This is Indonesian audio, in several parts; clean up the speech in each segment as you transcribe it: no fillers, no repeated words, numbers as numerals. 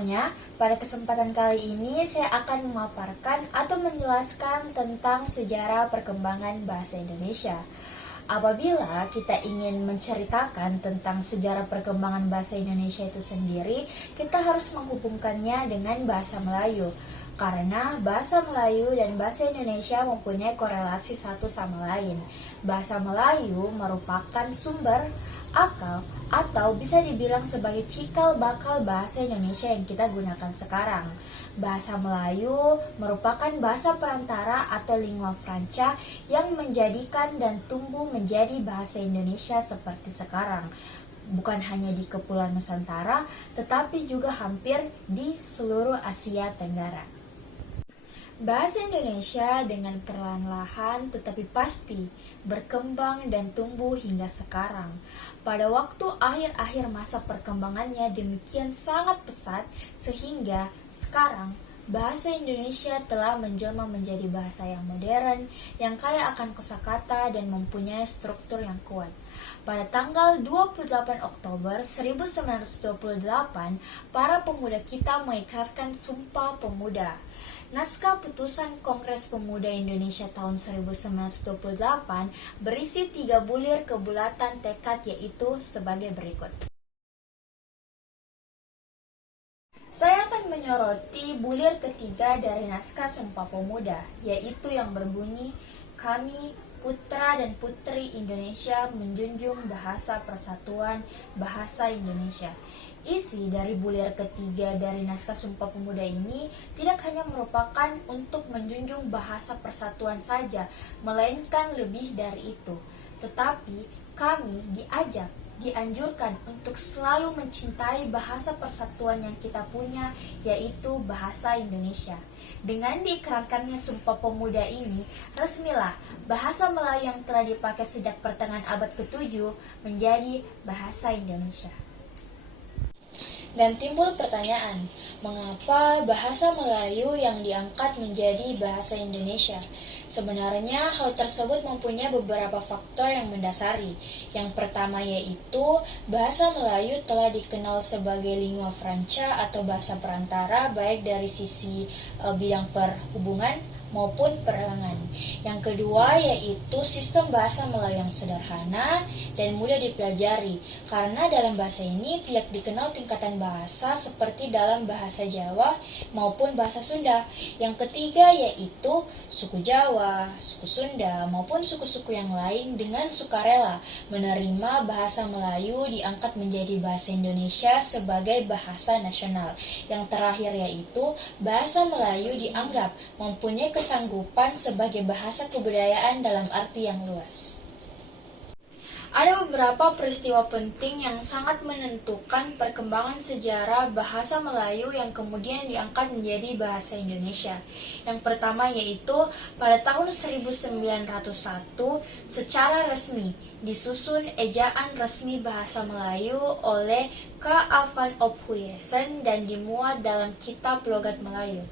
semuanya, pada kesempatan kali ini saya akan memaparkan atau menjelaskan tentang sejarah perkembangan bahasa Indonesia. Apabila kita ingin menceritakan tentang sejarah perkembangan bahasa Indonesia itu sendiri, kita harus menghubungkannya dengan bahasa Melayu. Karena bahasa Melayu dan bahasa Indonesia mempunyai korelasi satu sama lain. Bahasa Melayu merupakan sumber, akal, atau bisa dibilang sebagai cikal bakal bahasa Indonesia yang kita gunakan sekarang. Bahasa Melayu merupakan bahasa perantara atau lingua franca yang menjadikan dan tumbuh menjadi bahasa Indonesia seperti sekarang. Bukan hanya di Kepulauan Nusantara, tetapi juga hampir di seluruh Asia Tenggara. Bahasa Indonesia dengan perlahan-lahan tetapi pasti berkembang dan tumbuh hingga sekarang. Pada waktu akhir-akhir masa perkembangannya demikian sangat pesat sehingga sekarang bahasa Indonesia telah menjelma menjadi bahasa yang modern, yang kaya akan kosakata dan mempunyai struktur yang kuat. Pada tanggal 28 Oktober 1928, para pemuda kita mengikrarkan Sumpah Pemuda. Naskah Putusan Kongres Pemuda Indonesia tahun 1928 berisi 3 bulir kebulatan tekad, yaitu sebagai berikut. Saya akan menyoroti bulir ketiga dari naskah Sumpah Pemuda, yaitu yang berbunyi, "Kami, putra dan putri Indonesia, menjunjung bahasa persatuan bahasa Indonesia." Isi dari bulir ketiga dari naskah Sumpah Pemuda ini tidak hanya merupakan untuk menjunjung bahasa persatuan saja, melainkan lebih dari itu. Tetapi kami dianjurkan untuk selalu mencintai bahasa persatuan yang kita punya, yaitu bahasa Indonesia. Dengan diikrarkannya Sumpah Pemuda ini, resmilah bahasa Melayu yang telah dipakai sejak pertengahan abad ke-7 menjadi bahasa Indonesia. Dan timbul pertanyaan, mengapa bahasa Melayu yang diangkat menjadi bahasa Indonesia? Sebenarnya hal tersebut mempunyai beberapa faktor yang mendasari. Yang pertama yaitu bahasa Melayu telah dikenal sebagai lingua franca atau bahasa perantara, baik dari sisi bidang perhubungan maupun perangan. Yang kedua yaitu sistem bahasa Melayu yang sederhana dan mudah dipelajari, karena dalam bahasa ini tidak dikenal tingkatan bahasa seperti dalam bahasa Jawa maupun bahasa Sunda. Yang ketiga yaitu suku Jawa, suku Sunda maupun suku-suku yang lain dengan sukarela menerima bahasa Melayu diangkat menjadi bahasa Indonesia sebagai bahasa nasional. Yang terakhir yaitu bahasa Melayu dianggap mempunyai kesanggupan sebagai bahasa kebudayaan dalam arti yang luas. Ada beberapa peristiwa penting yang sangat menentukan perkembangan sejarah bahasa Melayu yang kemudian diangkat menjadi bahasa Indonesia. Yang pertama yaitu pada tahun 1901 secara resmi disusun ejaan resmi bahasa Melayu oleh K. A. van Ophuijsen dan dimuat dalam Kitab Logat Melayu.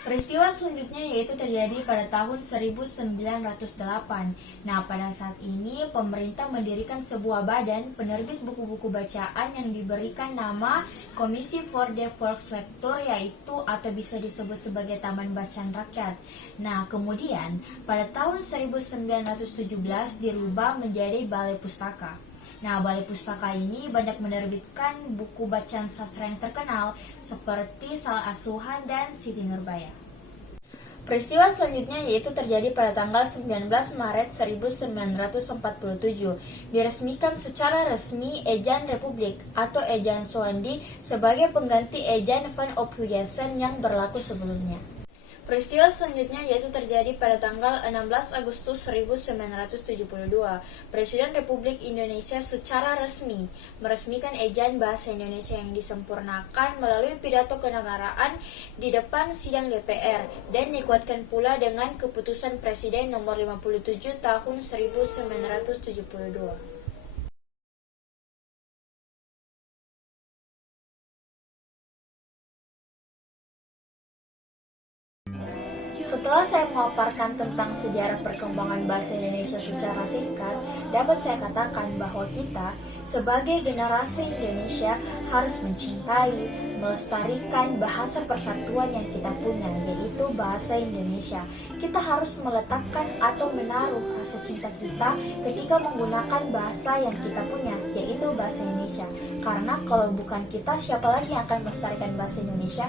Peristiwa selanjutnya yaitu terjadi pada tahun 1908. Nah, pada saat ini pemerintah mendirikan sebuah badan penerbit buku-buku bacaan yang diberikan nama Komisi for the Volkslektur, yaitu atau bisa disebut sebagai Taman Bacaan Rakyat. Nah, kemudian pada tahun 1917 dirubah menjadi Balai Pustaka. Nah, Balai Pustaka ini banyak menerbitkan buku bacaan sastra yang terkenal seperti Salah Asuhan dan Siti Nurbaya. Peristiwa selanjutnya yaitu terjadi pada tanggal 19 Maret 1947. Diresmikan secara resmi Ejaan Republik atau Ejaan Soehardi sebagai pengganti Ejaan van Ophuijsen yang berlaku sebelumnya. Peristiwa selanjutnya yaitu terjadi pada tanggal 16 Agustus 1972. Presiden Republik Indonesia secara resmi meresmikan Ejaan Bahasa Indonesia yang disempurnakan melalui pidato kenegaraan di depan sidang DPR dan dikuatkan pula dengan Keputusan Presiden Nomor 57 Tahun 1972. Setelah saya memaparkan tentang sejarah perkembangan bahasa Indonesia secara singkat, dapat saya katakan bahwa kita sebagai generasi Indonesia harus mencintai, melestarikan bahasa persatuan yang kita punya, yaitu bahasa Indonesia. Kita harus meletakkan atau menaruh rasa cinta kita ketika menggunakan bahasa yang kita punya, yaitu bahasa Indonesia. Karena kalau bukan kita, siapa lagi yang akan melestarikan bahasa Indonesia?